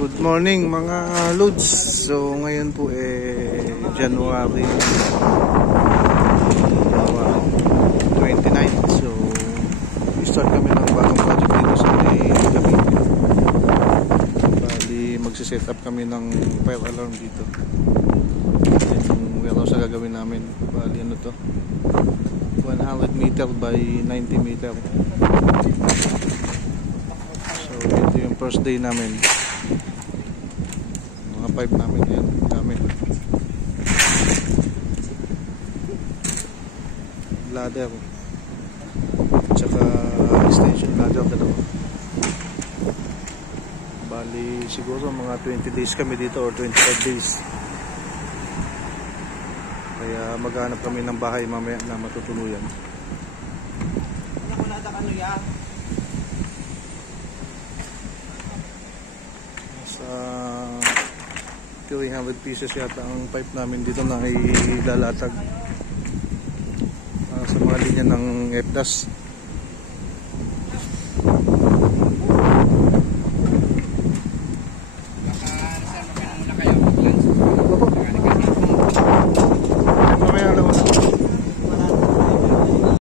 Good morning mga loads. So ngayon po January 29. So start kami ng bagong project dito sa Gabi. Bali magsiset up kami ng fire alarm dito. Yan yung warehouse na gagawin namin. Bali ano to, 100 meter by 90 meter. So ito yung first day namin. Mga pipe namin yan, dami. Ladder tsaka extension ladder dalawa. Bali siguro mga 20 days kami dito or 25 days. Kaya maghanap kami ng bahay mamaya na matutuluyan. Sa 300 pieces yata ang pipe namin dito na ilalatag sa mga linya ng FDAS.